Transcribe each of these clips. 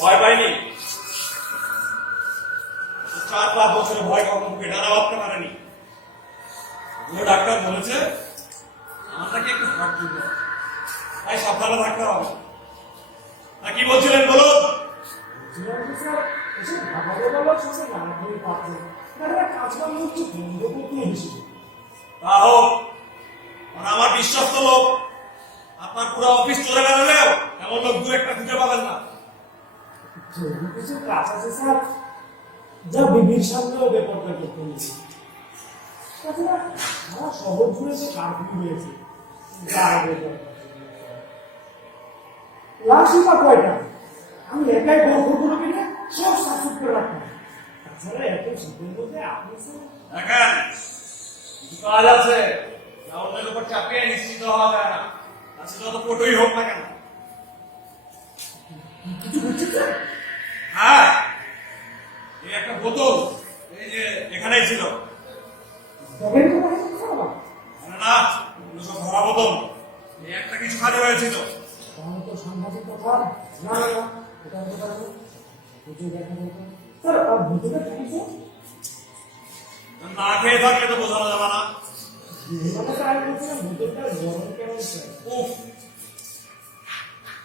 ভয় পাইনি, 4-5 বছরে ভয় কখনো ডানা ভাবতে পারেনি। ডাক্তার বলেছে আমাকে একটু হাট দিতে, তাই সাবধানে থাকতে হবে। না কি বলছিলেন বলুন? তা হোক, আমার বিশ্বস্ত লোক, আপনার পুরো অফিস চলে বেড়ালেও এমন লোক 2-1টা খুঁজে পাবেন না। কিছু কাজ আছে স্যার, যা বিবির সামনেও বেপরটা করতে নিয়েছি। তাছাড়া সারা শহর জুড়ে যে কারফিউ রয়েছে, লাশই বা কয়টা? আমি একাই বরফগুলো কিনে সব সাফসুফ করে রাখতাম। তাছাড়া এত শীতের মধ্যে আপনি দেখেন কাজ আছে, অন্যের উপর চাপিয়ে নিশ্চিত হওয়া যায় না। আচ্ছা যত ফটোই হোক না কেন। কিছু বুঝছেন স্যার? হ্যাঁ, এই একটা বোতল এই যে এখানেই ছিল। না, সব ভরা বোতল। এই একটা কিছু খালি হয়েছিল। সাংঘাতিক কথা। না না না, এটা হতে পারে না। স্যার বোতলটা দেখেছো? না খেয়ে থাকলে তো বোঝানো যাবে না।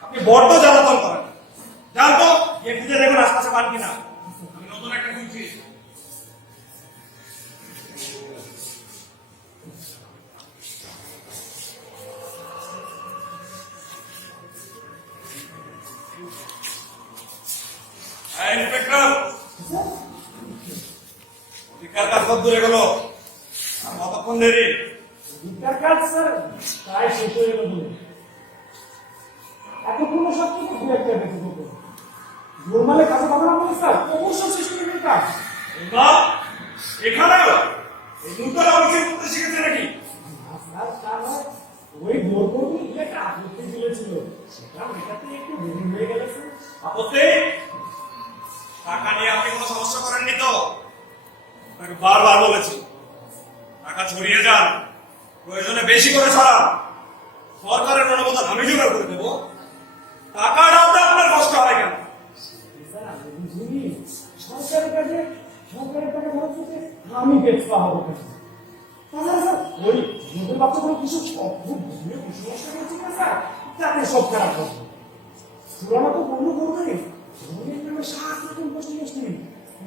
আপনি বড্ড জ্বালাতন করেন। যান তো গিয়ে খুঁজে দেখুন আশপাশে পান কিনা। আমি নতুন একটা খুঁজছি। ইন্সপেক্টর, ভিক্ষার কাজ কত দূরে গেল? আর কতক্ষণ দেরি? ভিক্ষার কাজ স্যার প্রায় শেষ হয়ে গেল। এতক্ষণ সব থেকে 2-1টা বেঁচে যেত। নর্মালে কাছে কথা না বলে স্যার অবশ্যই শেষ করে দিন কাজ। না, এখানেও এই নূতন অফিসের মধ্যে শিখেছে নাকি? স্যার তা নয়, ওই ভোর করবো একটা আপত্তি তুলেছিল, সেটা মেটাতে একটু দেরি হয়ে গেল স্যার। আপত্তি? টাকা নিয়ে আপনি কোনো সমস্যা করেননি তো? আপনাকে বারবার বলেছি টাকা ছড়িয়ে যান, প্রয়োজনে বেশি করে ছড়ান। সরকারের অনুমোদন আমি জোগাড় করে দেবো। টাকাটা আপনার কষ্ট হয় কেন? সরকারের কাছে সরকারের টাকা খরচ করতে আমি বেচতে হবো কেন? তাছাড়া স্যার ওই নতুন বাচ্চাগুলো কিছু অদ্ভুত ধর্মীয় কুসংস্কার রয়েছে না স্যার, তাতে সব খারাপ হবে। পুরানো তো বন্ধ করবে,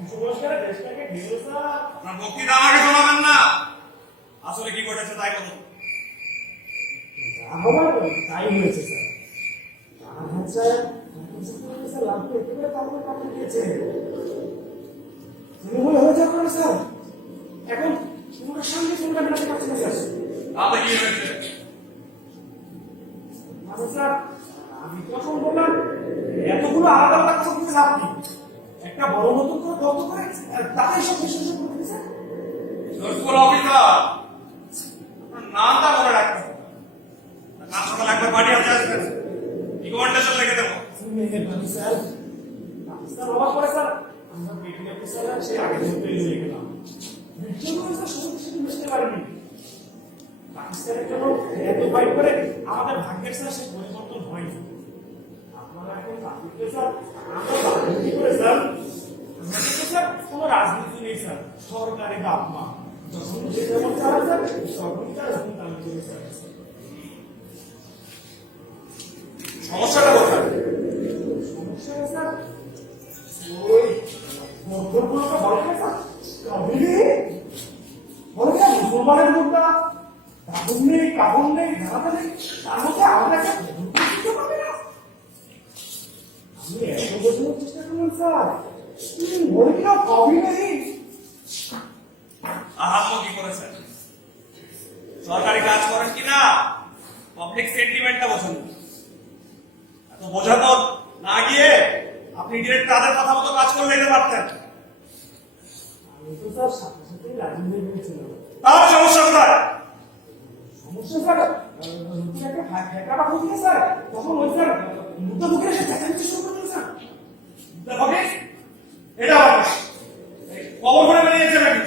কুসংস্কারের দেশটাকে ঘিরে স্যার। আপনার বক্তৃতা আমাকে শোনাবেন না। আসলে কি ঘটেছে তাই বলুন। আমার তাই হয়েছে স্যার। লাভকে একেবারে কাউকে কাউকে দিয়েছে মনে হয়ে যাবে না স্যার। এখন তোমার সঙ্গে তোমরা মেলাতে পারছি না স্যার। তাতে কি হয়েছে? স্যার আমি যখন বললাম এতগুলো আলাদা আলাদা কথা বলতে লাভ নেই, একটা বড় নতুন করে তথ্য করে তাতে সব বিশ্লেষণ করতে স্যার। অফিসার আপনার নামটা মনে রাখতে হবে। কাল সকালে একবার বাড়ি আসতে আসবেন, রিকমেন্ডেশন লিখে দেবো। স্যার স্যার অবাক করে স্যার, আমরা মিটিং অফিসার সেই আগে ধরতে নিয়ে গেলাম। বুঝতে পারিনি পাকিস্তানের জন্য এত ফাইট করে আমাদের ভাগ্যের স্যার সে পরিবর্তন হয়নি। আপনারা এখন রাজনীতি স্যার, আমরা রাজনীতি করে স্যার, স্যার কোনো রাজনীতি নেই স্যার, সরকারি আপমা যখন যে যেমন চালায় স্যার তখন তার আমি চলে স্যার। সমস্যাটা কোথায়? সমস্যা স্যার ওই মধ্যগুলোকে বলে না স্যার, বলে না মুসলমানের মুদ্রা কাপড় নেই, কাপড় নেই, জানাতে নেই, তার মধ্যে আমাদের একটা আপনি এত বোঝানোর চেষ্টা করলেন স্যার, বলে কিনা কবি নেই। আহাম্ম কি করেছেন? সরকারি কাজ করেন কিনা পাবলিক সেন্টিমেন্টটা বোঝেন না। এত বোঝানো না গিয়ে আপনি ডিরেক্ট তাদের কথা মতো কাজ করে নিতে পারতেন। আমি তো স্যার সাথে সাথে রাজি হয়ে গিয়েছিলাম। তার সমস্যা কোথায়? সমস্যা স্যার, নতুন একটা ফ্যাকা পাঠিয়ে দিয়ে স্যার, তখন ওই স্যার মুদ্রা মুখে এসে চেঁচামেচি শুরু করে দিল স্যার। দেখো কি? এটা হবে খবর করে বেরিয়েছে নাকি?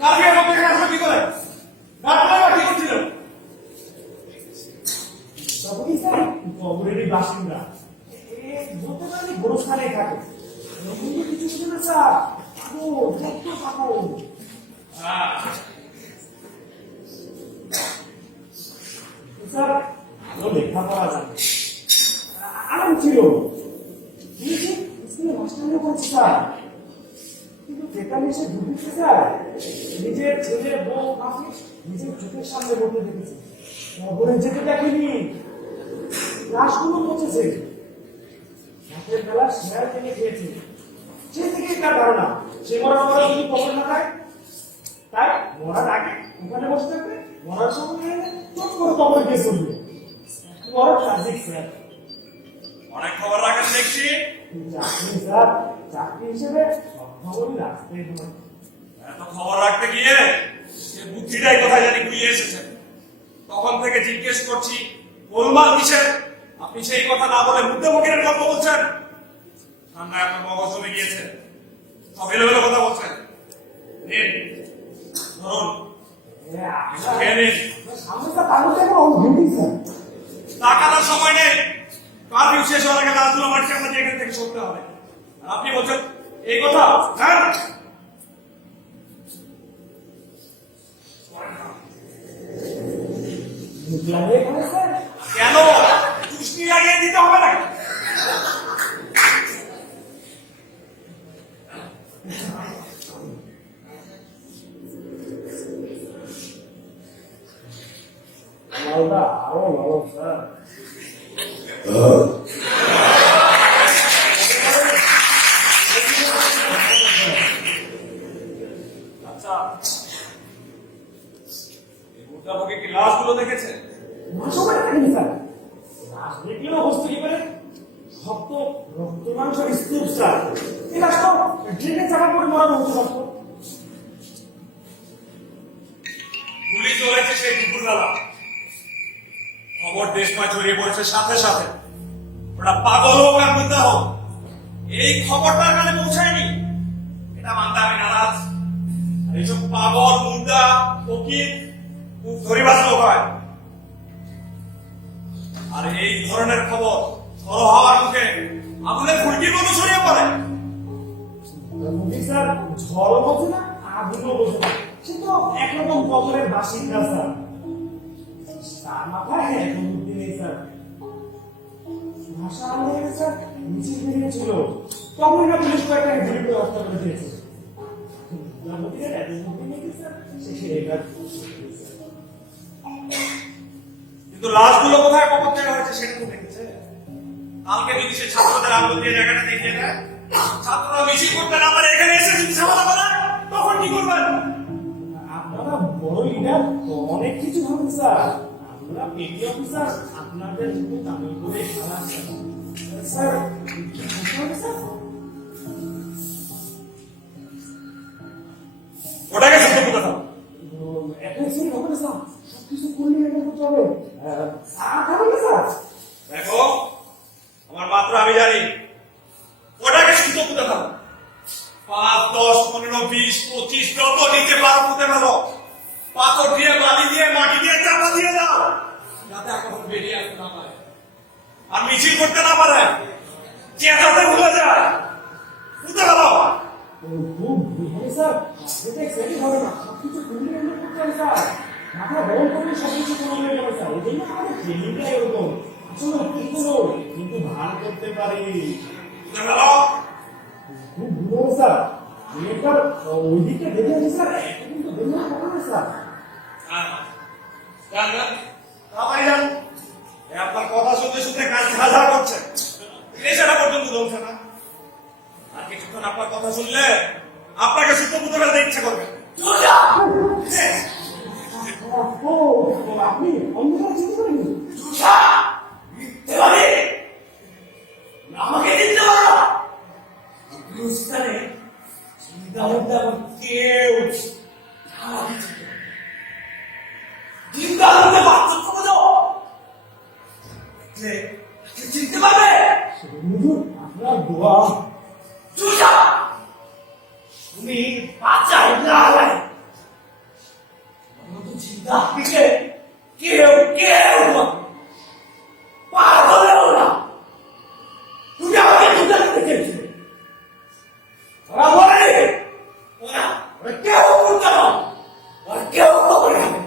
কালকে আপনি এখানে আসলে কি করে? রাত করে কি করছিল? তখনই স্যার কবরেরই বাসিন্দা, বলতে পারেন গোরস্থানে থাকে, কিন্তু কিছু কিছু না স্যার, যত পাবো। স্যার ও লেখাপড়া জানে, আরাম ছিল, স্কুলে মাস্টারও বলছে স্যার, কিন্তু যেখানে সে ঢুকেছে স্যার, নিজের ছেলে বউ মাকে নিজের চোখের সামনে বলতে দেখেছে, কবরে যেতে দেখেনি, লাশগুলো পচেছে, রাতের বেলা শেয়ার থেকে খেয়েছে, সে থেকে তার ধারণা সে মরার পরে যদি কবর না খায়, তাই মরার আগে ওখানে বসে থাকবে, মরার সময় চোখ করে কবরে গিয়ে চলবে। বড় ট্রাজিক স্যার। অনেক খবর রাখেন দেখছি। চাকরি স্যার, চাকরি হিসেবে সব খবরই রাখতে হয়। এত খবর রাখতে গিয়ে সে বুদ্ধিটাই কোথায় জানি ঘুরিয়ে এসেছে। তখন থেকে জিজ্ঞেস করছি গোলমাল কিসের? আপনি সেই কথা না বলে মুদ্দে মুখের গল্প বলছেন। ঠান্ডায় আপনার মগজ জমে গিয়েছে, সব এলোমেলো কথা বলছেন। নিন ধরুন, খেয়ে নিন। সামনেটা তাহলে এখন ডিউটি স্যার। টাকাটার সময় নেই, কারফিউ শেষ হওয়ার আগে দাঁতগুলো মারছে আমাদের এখান থেকে সরতে হবে। আর আপনি বলছেন এই কথা? হ্যাঁ, লাগে এখানে স্যার। কেন চুষ্টি লাগিয়ে দিতে হবে না? মালটা আরো ভালো স্যার। আচ্ছা, এই মুদ্রাভোগী কি লাশগুলো দেখেছে? মাসও দেখেনি স্যার, লাশ দেখলেও বুঝতে কি পারে, শক্ত রক্ত মাংসের স্তূপ স্যার। এই লাশ তো ট্রেনে চাপা পড়ে মরানো হতো শক্ত। গুলি চলেছে সেই দুপুরবেলা, খবর দেশময় ছড়িয়ে পড়েছে সাথে সাথে। ওটা পাগল হোক আর মুদ্রা হোক, এই খবরটা কানে পৌঁছায়নি, এটা মানতে আমি নারাজ। আর এইসব পাগল মুদ্রা ফকির খুব ধরিবাজ লোক হয়। আর এই ধরনের খবর ঝড়ো হওয়ার মুখে আগুনের ফুলকির মতো ছড়িয়ে পড়ে। মুখে স্যার ঝড়ও বোঝে না, আগুনও বোঝে না, সে তো একরকম কবরের বাসিন্দা স্যার। তার মাথায় এখন বুদ্ধি নেই স্যার। ভাষা আন্দোলনে স্যার মিছিল বেরিয়েছিল, তখন না পুলিশ কয়েকটা গুলির ব্যবস্থা করে দিয়েছে। জন্মদিনের এত বুদ্ধি নেই স্যার, সে এবার কিন্তু লাশগুলো কোথায় কবর দেওয়া হয়েছে সেটা তো দেখেছে। কালকে যদি সে ছাত্রদের আন্দোলন দিয়ে জায়গাটা দেখিয়ে দেয়, ছাত্ররা মিছিল করতে না পারে এখানে এসে যদি ঝামেলা করে, তখন কি করবেন? আপনারা বড় লিডার, অনেক কিছু ভাবেন স্যার। আমরা পেটি অফিসার, আপনাদের কিন্তু তামিল করে খেলা স্যার। কি করতে হবে স্যার? ওটাকে শুদ্ধ করতে হবে। এখন স্যার হবে না স্যার, সবকিছু করলে এটা করতে হবে। হবে না স্যার। দেখো, আমার মাত্র আমি জানি, ওটাকে শুদ্ধ করতে হবে। 5, 10, 15, 20, 25 যত নিতে পারো পুঁতে ফেলো। পাথর দিয়ে, বালি দিয়ে, মাটি দিয়ে চাপা দিয়ে দাও, যাতে এখন বেরিয়ে আসতে না পারে আর মিছিল করতে না পারে, চেঁচাতে ভুলে যায়। পুঁতে ফেলো। খুব ভালো স্যার, এটা এক্সাইটিং হবে না, সবকিছু করলে এটা করতে হবে স্যার। মাথা গরম করলে সবকিছু করলে হবে স্যার। এই জন্য আমাদের ট্রেনিংটা এরকম। আসলে কিছু কিন্তু ভান করতে পারি। পুঁতে ফেলো। খুব ভালো স্যার। একবার ওই দিকটা দেখে আসি স্যার, এটা কিন্তু দেখে হবে না স্যার। তাড়াতাড়ি যান। আপনার কথা শুনতে শুনতে কাজ ঝাঝা করছে, নেশাটা পর্যন্ত এখন আপনার কথা শুনলে আপনাকে শুদ্ধ পুঁতে ফেলতে ইচ্ছা করবে। ও আপনি অন্ধকার চিনতে পারেননি? আমাকে দিতে পারো হিন্দুস্তানে চিন্তা ভাবনা কেউ চিন্তা ভাবনা পার্থক্য বোঝো চিনতে পারবে হুজুর আপনার দোয়া চুষা তুমি বাঁচাই না চিন্তা দিকে কেউ কেউ পার হলেও না তুমি আমাকে চিন্তা করতে চেয়েছিলে ওরা বলে ওরা ওরা কেউ বলতে না ওরা কেউ খবর রাখবে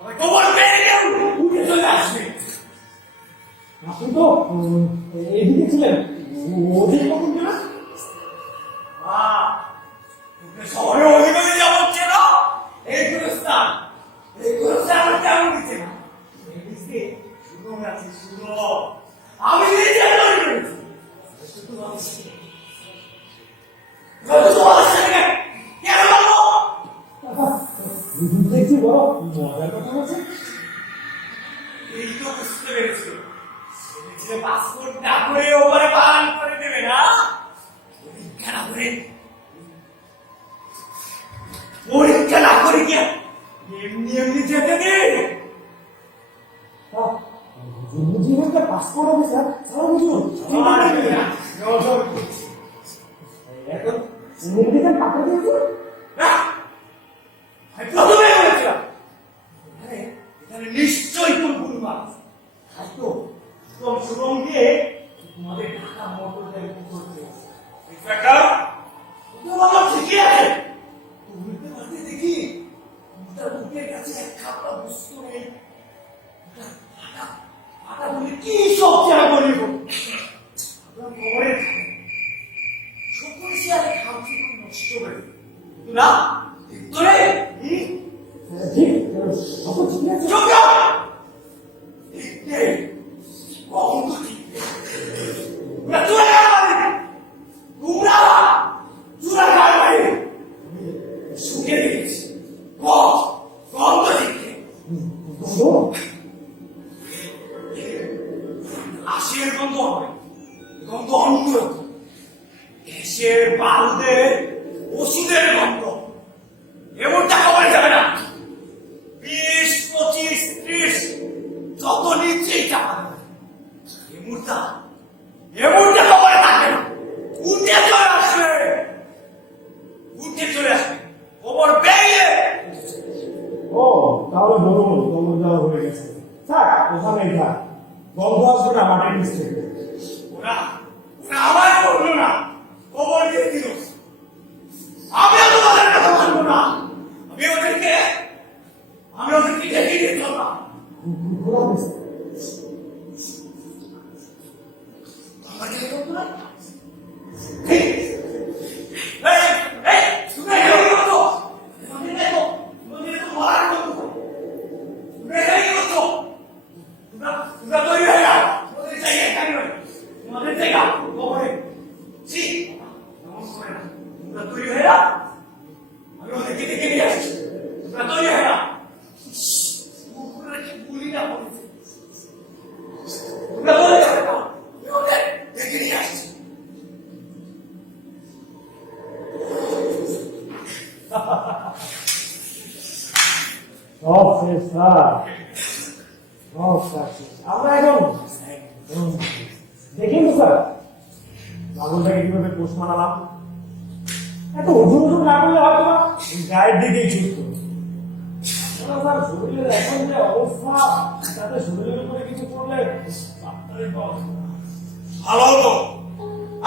ওরা খবর পেয়ে কেউ উঠে চলে আসবে আপনি তো এদিকে ছিলেন ওদের কখন গেলেন? শহরে অধিবাসী যা হচ্ছে না এই গুরুস্থান আমার কেমন দিচ্ছে না সুন্দর আছে সুন্দর আমি নিজে তৈরি করেছি কেন বলবো হুজুর দেখছি বড় মজার কথা বলছে। এই তো বুঝতে পেরেছি পাসপোর্ট না করে ওপরে পালন করে দেবে না পরীক্ষা না করে পরীক্ষা না করে কি এমনি এমনি যেতে দিন হুজুর বুঝি একটা পাসপোর্ট হবে স্যার। স্যার হুজুর এখন মেডিকেল টাকা দিয়েছে। প্রথমে বলেছিলাম এখানে নিশ্চয়ই কোন ভুল মাছ তো একদম সুরম দিয়ে তোমাদের ঢাকা মোটর গাড়ি করতে ইন্সপেক্টর, তোমার ঠিকই আছে উল্টে পাল্টে দেখি তার বুকের কাছে এক খাপটা বস্তু নেই ফাটা বলে কি সব চেয়ার বলিব খবরে সকল চেয়ারে খামছি নষ্ট করে না ভিতরে ঠিক সব ঠিক আছে। যোগা গন্ধ ঠিক তোমরা চূড়া গাড়ি শুকে দিয়েছি গন্ধ ঠিক আশির গন্ধ হবে গন্ধ অন্যরকম গ্যাসের বারুদের ওষুধের গন্ধ এমন টাকা বলে যাবে না 20, 25, 30 যত নিচেই টাকা দেবে এমনটা খবরে থাকবে না উঠে চলে আসবে খবর পেয়ে ও তাহলে বলুন কবর দেওয়া হয়ে গেছে। থাক ওখানেই থাক, গন্ধ আসবে না মাটির নিচ থেকে। ওরা আমার বললো না খবর দিয়ে দিল আমিও তোমাদের কথা মানবো না আমি ওদেরকে দেখিয়ে দিত না ঘোরা হয়েছে। আমার কাছে করতো না এই তুমি এখানে কি করছো তোমাদের তো মারার মতো তুমি এখানে কি করছো তোমরা তৈরি হয়ে যাও তোমাদের জায়গা এখানে নয় তোমাদের জায়গা খবরে জি এমন করে না তোমরা তৈরি হয়ে যাও আমি ওদেরকে ডেকে নিয়ে আসছি তোমরা তৈরি হয়ে যাও কুকুরের কি গুলি না পড়েছে তোমরা তৈরি হয়ে যাও আমি ওদের ডেকে নিয়ে আসছি সব শেষ স্যার, সব শেষ। আমরা এখন দেখেন তো স্যার লাগুনটাকে কিভাবে পোষ মানালাম। এত ওজন ওজন না করলে হয়তো না গায়ের দিকেই ছুটতো। স্যার শরীরের এখন যে অবস্থা, তাতে শরীরের উপরে কিছু করলে ডাক্তারের পাওয়া যাবে না। ভালো হতো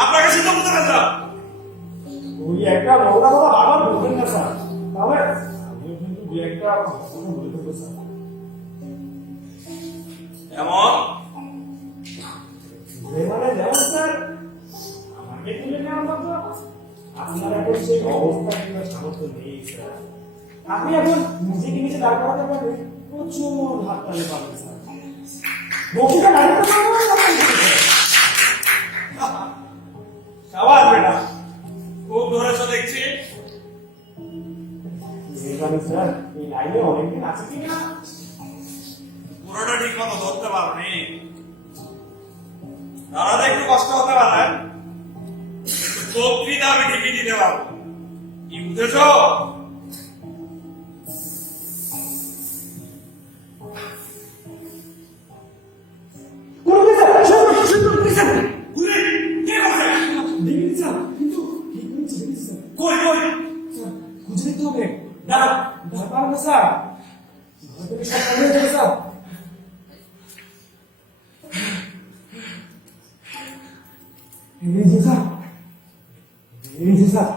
আপনাকে শুদ্ধ পুঁতে ফেলতাম। ওই একটা নোংরা কথা আবার বলবেন না স্যার, তাহলে আমিও কিন্তু দু একটা কথা বলে দেবো স্যার। এমন মানে যেমন স্যার আমাকে তুলে নেওয়ার মতো আপনার এখন সেই অবস্থা কিংবা সামর্থ্য নেই স্যার। আপনি এখন নিজেকে নিজে দাঁড় করাতে পারবেন, প্রচুর হাততালি পাবেন স্যার। বক্তৃতা দাঁড়িয়ে সাবাস বেটা, দিচ্ছি। জানি স্যার এই লাইনে অনেকদিন আছে কি না পুরোটা ঠিক মতো ধরতে পারোনি। দাঁড়াতে একটু কষ্ট হতে পারে, বক্তৃতা আমি ঠিকই দিতে পারবো। কি বুঝেছ? কে বলছে? দেখিনি স্যার কিন্তু ঠিক বলছি দেখেছি স্যার কই কই? স্যার খুঁজে দেখতে হবে দাঁড়া পারবো না স্যার ভয় পেলে সব বন্ধ হয়ে যাবে স্যার এই যে স্যার এই যে স্যার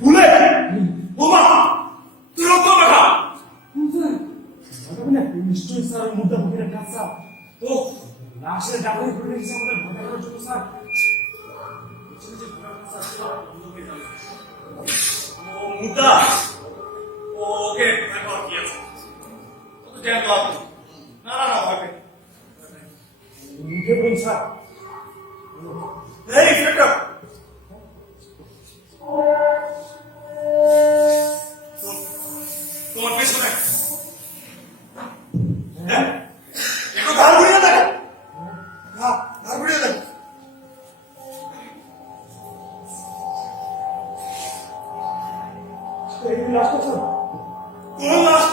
বুলেট! বোমা! তুই রক্ত দেখা! স্যার নিশ্চয়ই স্যার মুদ্রা ফকিরের কাজ স্যার ও লাশের ডাবল করে দিয়েছে আমাদের ভয় করার জন্য স্যার পেছনে যে ঘোড়াটা স্যার সেটা বন্ধ হয়ে যাবে ও মুদ্রা! ওকে, এখন কি আছে? ও তো জ্যাম লাগবে। না না না, ভয় পেয়ে। উঠে পড়ুন স্যার এই ইন্সপেক্টর! তোমার পেছনে হ্যাঁ? একটু ঘাড় ঘুরিয়ে দেখ। ঘাড় ঘুরিয়ে দেখ। এই লাশটা স্যার কোন লাশ?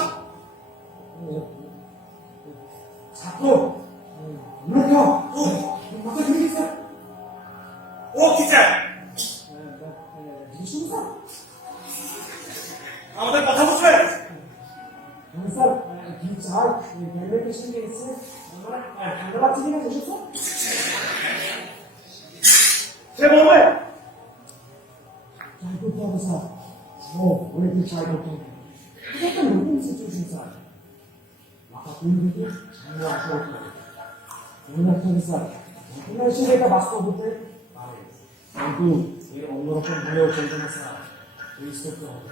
ছাত্র মুখা মাথা ঠিক স্যার ও কি চায়? শুনুন স্যার আমাদের কথা বুঝবে? স্যার কি চাই রেলওয়ে স্টেশনে এসে আমরা ঠান্ডা লাগছে কিনা বসে স্যার সে বলবে? ট্রাই করতে হবে স্যার ও ওই একটু ট্রাই করতে হবে এটা একটা নতুন সিচুয়েশন স্যার মাথা তুলে দিতে সামনে আসতে হবে মনে রাখতে হবে স্যার ঘটনা হিসেবে এটা বাস্তব হতে পারে কিন্তু এর অন্যরকম হলেও চলবে না স্যার ফেস করতে হবে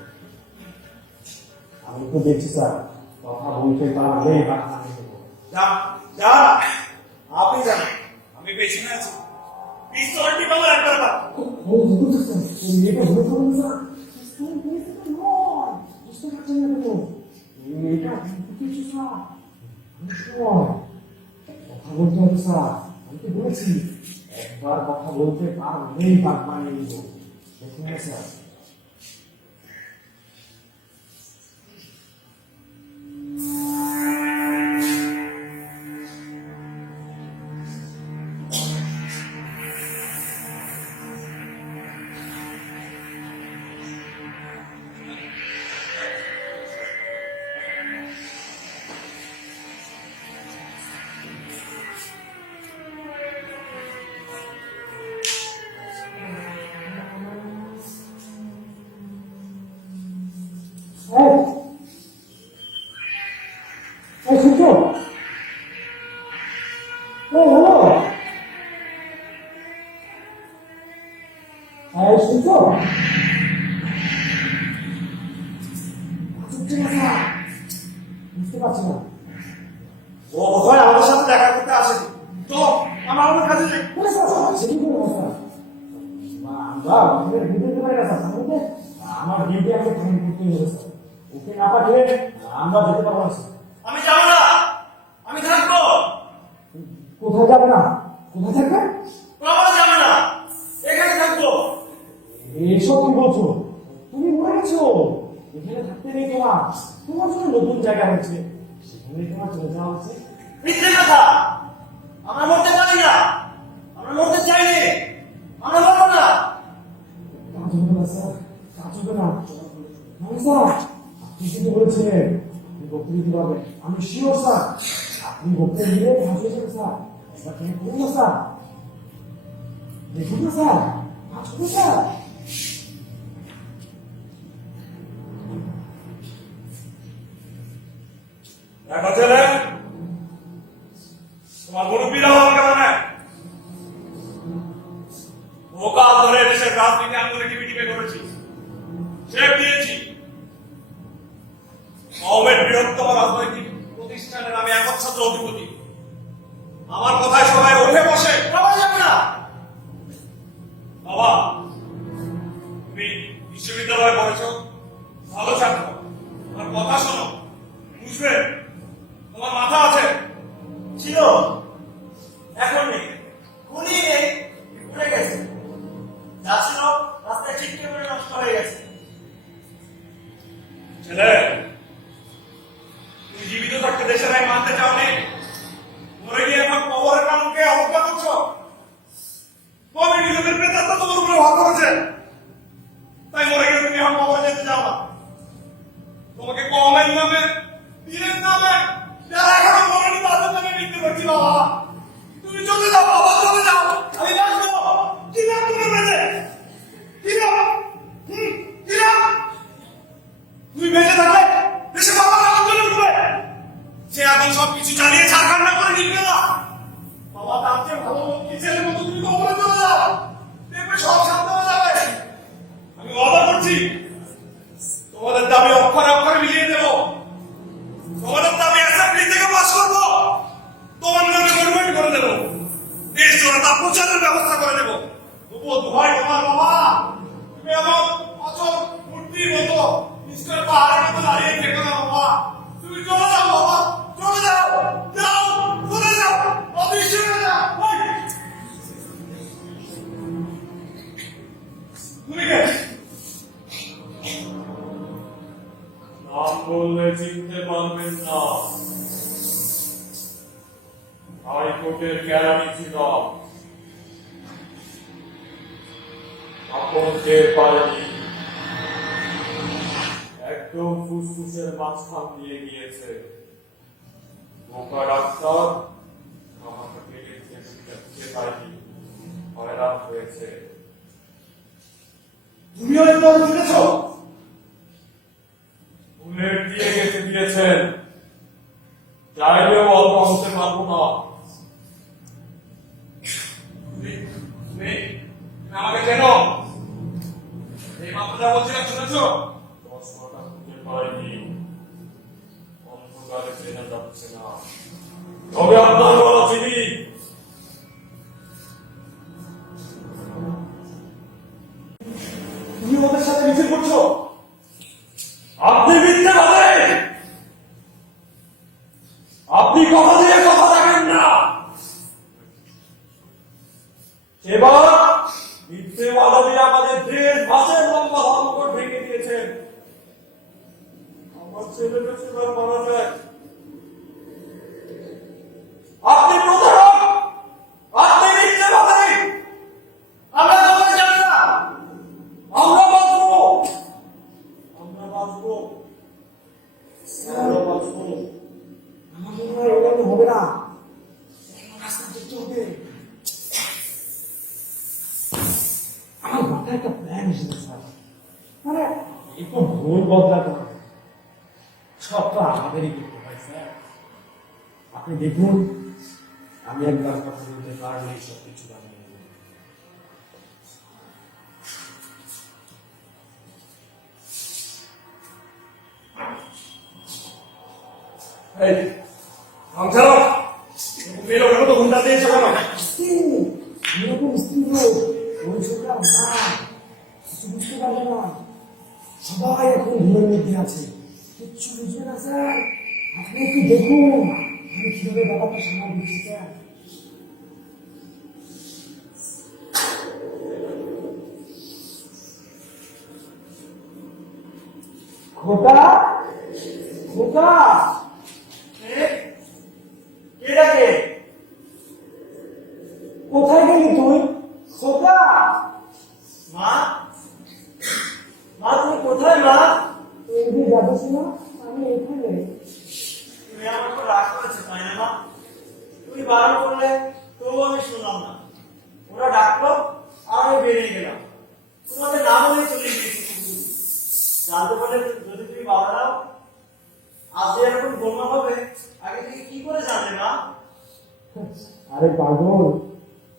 আমি তো দেখছি স্যার কথা বলতে পারলেই বাধা নিয়ে দেবো যা যা, আপনি যান, আমি পেছনে আছি। পিস্তলটি পাবার একবার পার। ও বুঝতে স্যার এটা হতে পারে না স্যার স্যার পেয়েছে তো নয় বুঝতে পারছেন না তো এটা কিছু স্যার কথা বলতে হবে স্যার আমি তো বলেছি একবার কথা বলতে পারলেই বাদ বানিয়ে নেব দেখুন না স্যার এই শুনছো হ্যালো শুনছো বুঝতে পারছি না ও বোধহয় আমাদের সাথে দেখা করতে আসেনি। তো আমরা আমাদের কাছে যাই। আমরা আমাদের ডিউটি পাই না স্যার আমাকে আমার ডিউটি আমাকে টাইম করতে হবে স্যার ওকে না পাঠিয়ে আমরা যেতে পারবো না স্যার আমি যাবো না, আমি থাকবো। কোথায় যাবে না কোথায় থাকবে প্রমাণে যাবে না, এখানে থাকবো। এইসব কি বলছো তুমি মরে গেছো এখানে থাকতে নেই তোমার তোমার জন্য নতুন জায়গা হয়েছে সেখানে তোমার চলে যাওয়া হচ্ছে মিথ্যে কথা, আমরা মরতে পারি না, আমরা মরতে চাইনি, আমরা মরবো না। কাজ হবে না স্যার কাজ হবে না স্যার আপনি কিন্তু বলেছিলেন আপনি বক্তৃতা দিতে পারবেন আমি শিওর স্যার আপনি বক্তৃতা দিলে কাজ হয়ে যাবে স্যার এবার কেন করুন না স্যার দেখুন না স্যার কাজ করুন স্যার দেখো ছেলে, তোমার মুরব্বীরা আমাকে মানে ভোকাল ধরে দেশের রাজনীতি আন্দোলনে টিপে করেছি, শেপ দিয়েছি। কওমের বৃহত্তম রাজনৈতিক প্রতিষ্ঠানের আমি একচ্ছত্র অধিপতি। আমার কথায় সবাই উঠে বসে, বাবা যাবে না বাবা, তাই মরে গেলে তুমি এখন কবরে যেতে চাও না। তোমাকে কমের নামে দিনের নামে যারা এখনো মরেনি তাদের নামে মৃত্যু করছি বাবা। তুমি চলে যাও বাবা, চলে যাও। আমি বাঁচবো কি নাম তোমার বেঁচে? কি নাম? কি নাম? তুমি বেঁচে থাকলে দেশে বাবা নাম চলে উঠবে। সে এখন সবকিছু চালিয়ে ছাড়খান্ড করে নিবে না। বাবা তার চেয়ে ভালো কি ছেলের মতো তুমি কবরে চলে যাও, দেখবে সব শান্ত হয়ে যাবে। আমি ওয়াদা করছি তোমাদের দাবি অক্ষরে অক্ষরে মিলিয়ে দেবো। তোমাদের দাবি অ্যাসেম্বলি থেকে পাস করবো, তোমার নামে গভর্নমেন্ট করে দেবো, দেশ জোড়া তা প্রচারের ব্যবস্থা করে দেবো। তবুও দোহাই তোমার বাবা, তুমি এমন অচল মূর্তির মতো নিশ্চয় পাহাড়ের মতো দাঁড়িয়ে থেকো না বাবা। তুমি চলে যাও বাবা, চলে যাও, যাও, চলে যাও, অদৃশ্য হয়ে যাও। তুমি কে? নাম বললে চিনতে পারবেন না। হাইকোর্টের কেরানি ছিল, আপন টের পারেনি, একদম ফুসফুসের মাঝখান দিয়ে গিয়েছে। বোকা ডাক্তার আমাকে পেটে পায়নি, হয়রান হয়েছে। তুমিও এর নাম শুনেছ? বুলেট দিয়ে গেছে দিয়েছেন, চাইলেও অল্প হতে পারবো না। তুমি আমাকে কেন এই মাত্রা বলছিলাম শুনেছ? 10 টাকা খুঁজে পাইনি, অন্ধকারে চেনা যাচ্ছে না। তবে আপনার বলা চিনি, তুমি ওদের সাথে মিছিল করছো? আপনি মিথ্যে বলেন, আপনি কথা দিয়ে কথা রাখেন না। এবার মিথ্যে বাধা দিয়ে আমাদের দেশ ভাষের লম্বা ধর্মঘট ভেঙে দিয়েছেন। আমার ছেলেটা সেবার মারা যায়। আপনি প্রতারক, আপনি মিথ্যে বলেন। আমরা তোমার জানি না। আমরা বাঁচবো, আমরা বাঁচবো, আমরা বাঁচবো। আমার মনে হয় এরকম হবে না, রাস্তা দেখতে হবে। আমার মাথায় একটা প্ল্যান এসেছে স্যার, মানে একটু ভুল বদলাতে হবে, সব তো আমাদেরই করতে হয় স্যার। আপনি দেখুন, আমি একবার কথা বলতে পারলে সব কিছু বানিয়ে নেব। এই সংসার এই লোকের মতো ঘুমটা দিয়েছো কেন? এরকম স্ত্রী লোক ওই ছোটরা না, কিছু বুঝতে পারবে না। সবাই এখন ঘুমের মধ্যে আছে, কিচ্ছু বুঝবে না স্যার। আপনি একটু দেখুন আমি কিভাবে ব্যাপারটা সামাল দিচ্ছি স্যার। খোকা, খোকা, কে ডাকে? কোথায় গেলি তুই? খোকা, মা, মা তুমি কোথায় মা? এদিকে যাবো না, আমি এখানে। তুমি আমার উপর রাগ করেছো তাই না মা? তুমি বারণ করলে তবুও আমি শুনলাম না। ওরা ডাকলো আর আমি বেরিয়ে গেলাম। তোমাদের না বলেই চলে গিয়েছি। জানতে পারলে যদি তুমি বাধা দাও, আজ যে এরকম গোলমাল হবে আগে থেকে কি করে জানলে মা? আরে পাগল,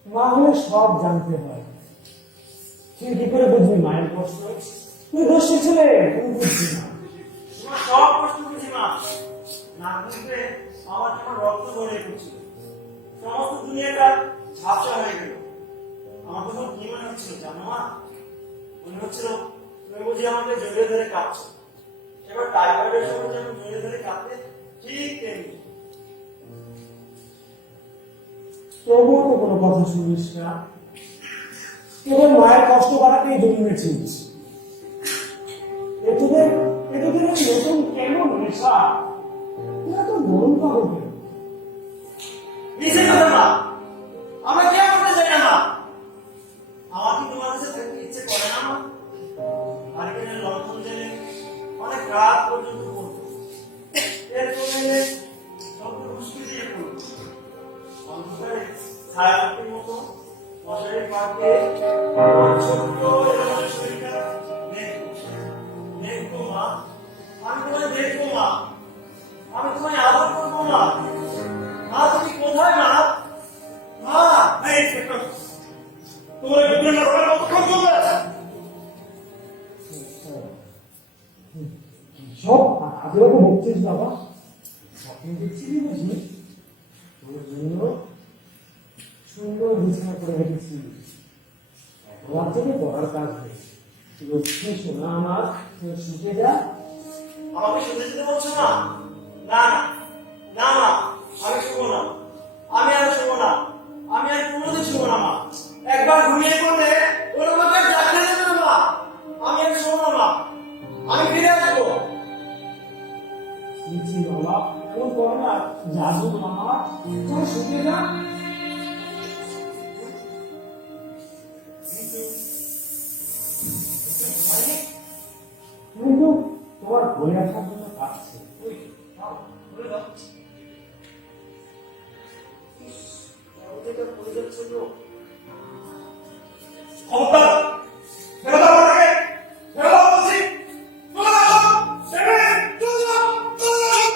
মা হলে সব জানতে হয়। তুই কি করে বুঝবি মায়ের কষ্ট? তুই দোষী ছেলে, তুই বুঝবি না। তোমার সব কষ্ট বুঝি মা। না বুঝতে আমার কেমন রক্ত গড়িয়ে পড়ছিল। সমস্ত দুনিয়াটা ঝাপসা হয়ে গেল। আমার তখন কি মনে হচ্ছিল জানো মা? মনে হচ্ছিল তুমি বুঝি আমাকে জড়িয়ে ধরে কাঁদছো। এবার টাইফয়েডের সময় যখন জড়িয়ে ধরে কাঁদতে ঠিক তেমনি। তবুও তো কোনো কথা শুনিস না, কেবল মায়ের কষ্ট বাড়াতেই জন্মেছিস। এতদের এতদের ওই নতুন কেমন নেশা, তোরা তো মরণ পাবো কেন? নিচে কথা মা, আমরা কে করতে চাই না মা। আমার কি তোমার কাছে থাকতে ইচ্ছে করে আগে আমার ছোট্ট এরকম শরীরটা দেখবো মা, আমি তোমায় দেখবো মা, আমি তোমায় আদর করবো মা। মা তুমি কোথায় মা? মা এই ইন্সপেক্টর, তোমার ভিতরে না রোগের কতক্ষণ চলবে? সব আদরকে বলছিস বাবা, স্বপ্ন দেখছিলি বুঝি? তোর জন্য সুন্দর বিছানা করে রেখেছি, রাত থেকে পড়ার কাজ নেই। লক্ষ্মী শোনা আমার, তুই শুতে যা। আমাকে শুতে যেতে বলছো না? না না না মা, আমি শুবো না, আমি আর শুবো না, আমি আর কোনোদিন শুবো না মা। একবার ঘুমিয়ে পড়লে ওর আমাকে জাগতে দেবে না মা, আমি আর শুবো না মা, আমি ফিরে আসবো। জি বাবা, এমন করো না, যাবো মামা, তুমি শুতে যা। কিন্তু তোমার বলে আসার জন্য পাচ্ছে। খবরদার, বেরো দাও আমার থেকে, বেরো দাও বলছি, চলে যাও, চলে যাও, চলে যাও।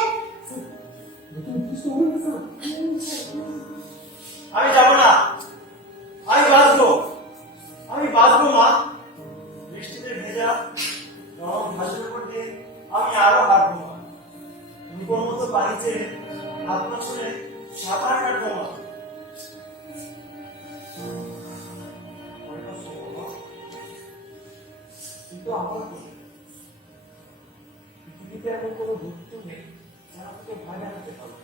আমি যাবো না, আমি বাঁচবো, আমি বাঁচবো মা। বৃষ্টিতে ভেজা গরম ঘাসের উপর দিয়ে আমি আরো হাঁটবো মা। রূপর মতো পানিতে হাত পা ছুঁড়ে সাঁতার কাটবো মা। কিন্তু আমার পৃথিবীতে এমন কোনো বস্তু নেই যারা তোকে ভয় দেখাতে পারবে।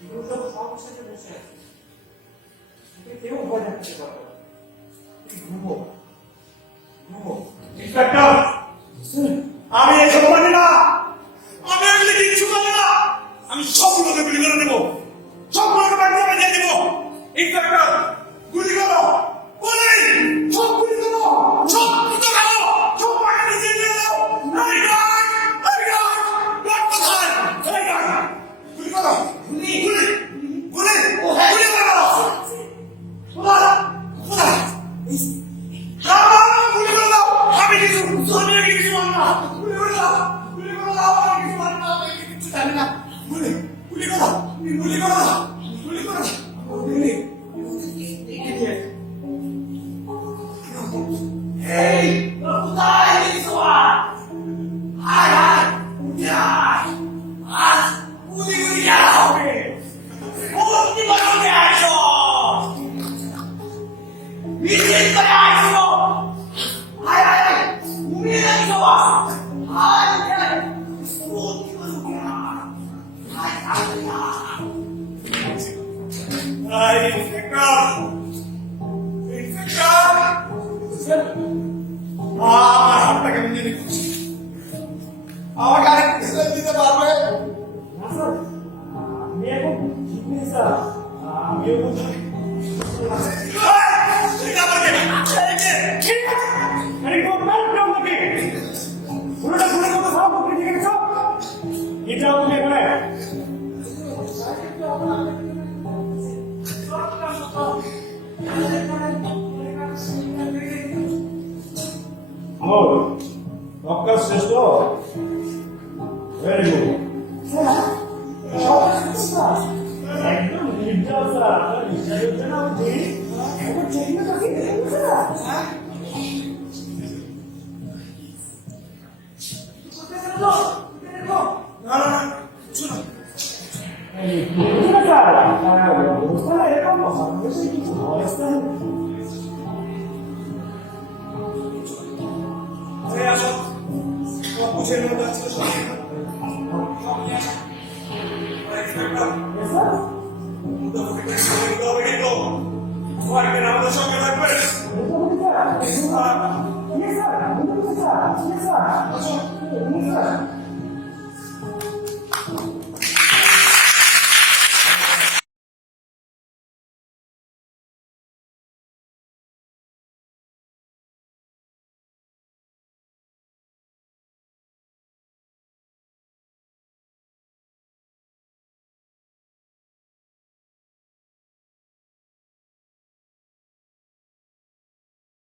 এগুলো সব সমস্যাতে বসে আছে, তোকে কেউ ভয় দেখাতে পারবে না। তুই ঘুমো, ঘুমো। ইন্সপেক্টর, আমি এইসব মানি না, আমি এগুলি কিচ্ছু মানি না, আমি সবগুলোকে গুলি করে দেবো, সবগুলোকে বাড়ি দিয়ে দিয়ে দেবো। ইন্সপেক্টর, গুলি করো, গুলি, সব গুলি করো, সব গুলি করো, সব বাড়ি দিয়ে দিয়ে দাও। এই গান, গান কোথায়? এই গান, গুলি করো, গুলি, গুলি, গুলি, গুলি করো। কোথায়? কোথায়? গুলি করে দাও, আমি কিছু মানি না, গুলি করে দাও, গুলি করে দাও, আমি কিছু মানি না, আমি কিছু জানি না, গুলি, গুলি করো, গুলি করো, গুলি করো, গুলি। এই, কোথায় গেছো? আয়, আয়, আয়, আয়, গুলি গুলি যারা হবে, মুক্তি বানাতে আসো, মিছিল করে আসো। আয় আয় আয়, ঘুমিয়ে যাচ্ছ আয় আয়, মুক্তি বানাতে আয় আয় আয়। ইন্সপেক্টর, ইন্সপেক্টর, আমার হাতটা কেমন জানি করছে, আমাকে আরেকটু ছেলে দিতে পারবে? না স্যার, আমি এখন ঠিক নেই স্যার, আমিও বলছি শ্রেষ্ঠ, ভেরি গুড। একদম নির্জল স্যার, আপনার নিশ্চয় হচ্ছে না বুঝি? এখন চেকিং কাকে দেখুন স্যার, না না না, শুনো, অবস্থা এরকম বাংলাদেশে কিছু হয় স্যার। আরে আসো, সব বুঝে নেওয়া যাচ্ছে, সব নিয়ে আসো। ইন্সপেক্টর, স্যার আমাদের সঙ্গে থাকবে। স্যার